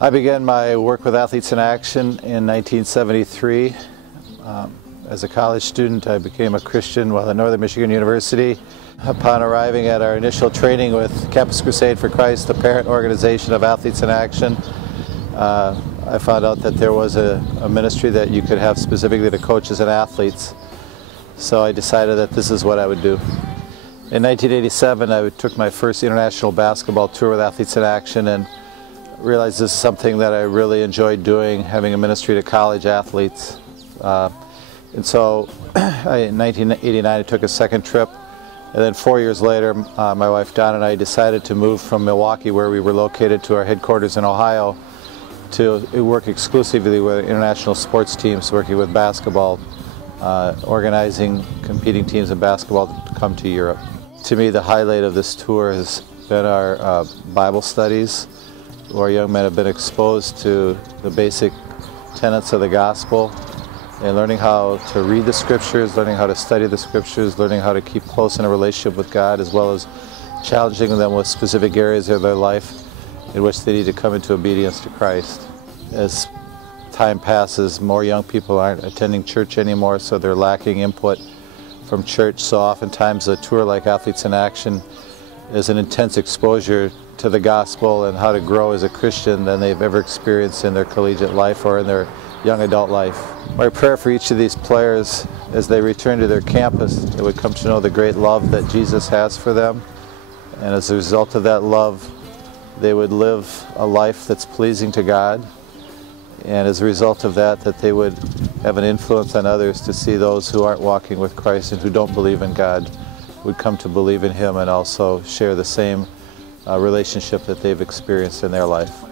I began my work with Athletes in Action in 1973. As a college student, I became a Christian while at Northern Michigan University. Upon arriving at our initial training with Campus Crusade for Christ, the parent organization of Athletes in Action, I found out that there was a ministry that you could have specifically to coaches and athletes. So I decided that this is what I would do. In 1987, I took my first international basketball tour with Athletes in Action and realized this is something that I really enjoyed doing, having a ministry to college athletes. And so in 1989 I took a second trip, and then 4 years later my wife Dawn and I decided to move from Milwaukee, where we were located, to our headquarters in Ohio to work exclusively with international sports teams, working with basketball, organizing competing teams in basketball to come to Europe. To me, the highlight of this tour has been our Bible studies, where young men have been exposed to the basic tenets of the gospel and learning how to read the scriptures, learning how to study the scriptures, learning how to keep close in a relationship with God, as well as challenging them with specific areas of their life in which they need to come into obedience to Christ. As time passes, more young people aren't attending church anymore, so they're lacking input from church. So oftentimes a tour like Athletes in Action is an intense exposure to the gospel and how to grow as a Christian than they've ever experienced in their collegiate life or in their young adult life. My prayer for each of these players as they return to their campus, they would come to know the great love that Jesus has for them, and as a result of that love they would live a life that's pleasing to God, and as a result of that they would have an influence on others to see those who aren't walking with Christ and who don't believe in God would come to believe in Him and also share the same relationship that they've experienced in their life.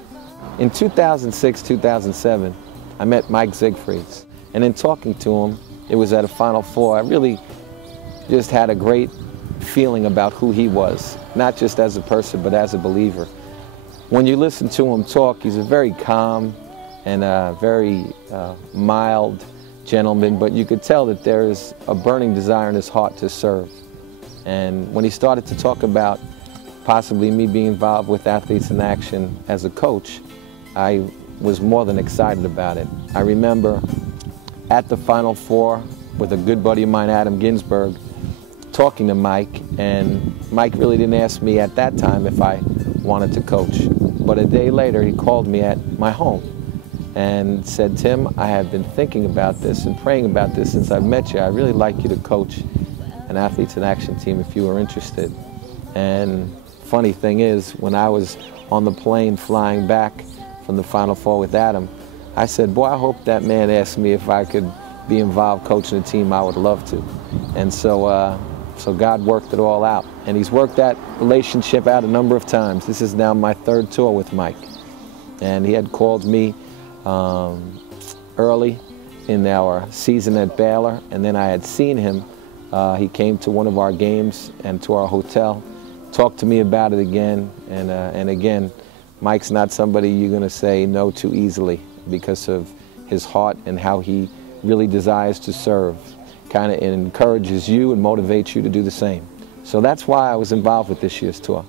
In 2006-2007, I met Mike Sigfrids, and in talking to him, it was at a Final Four. I really just had a great feeling about who he was, not just as a person, but as a believer. When you listen to him talk, he's a very calm and a very mild gentleman, but you could tell that there is a burning desire in his heart to serve. And when he started to talk about possibly me being involved with Athletes in Action as a coach, I was more than excited about it. I remember at the Final Four with a good buddy of mine, Adam Ginsberg, talking to Mike, and Mike really didn't ask me at that time if I wanted to coach. But a day later, he called me at my home and said, "Tim, I have been thinking about this and praying about this since I've met you. I'd really like you to coach an Athletes in Action team if you were interested." And funny thing is, when I was on the plane flying back from the Final Four with Adam, I said, "Boy, I hope that man asked me if I could be involved coaching a team. I would love to." And so God worked it all out. And He's worked that relationship out a number of times. This is now my third tour with Mike. And he had called me early in our season at Baylor, and then I had seen him. He came to one of our games and to our hotel, talked to me about it again, and again, Mike's not somebody you're going to say no to easily because of his heart and how he really desires to serve. Kind of encourages you and motivates you to do the same. So that's why I was involved with this year's tour.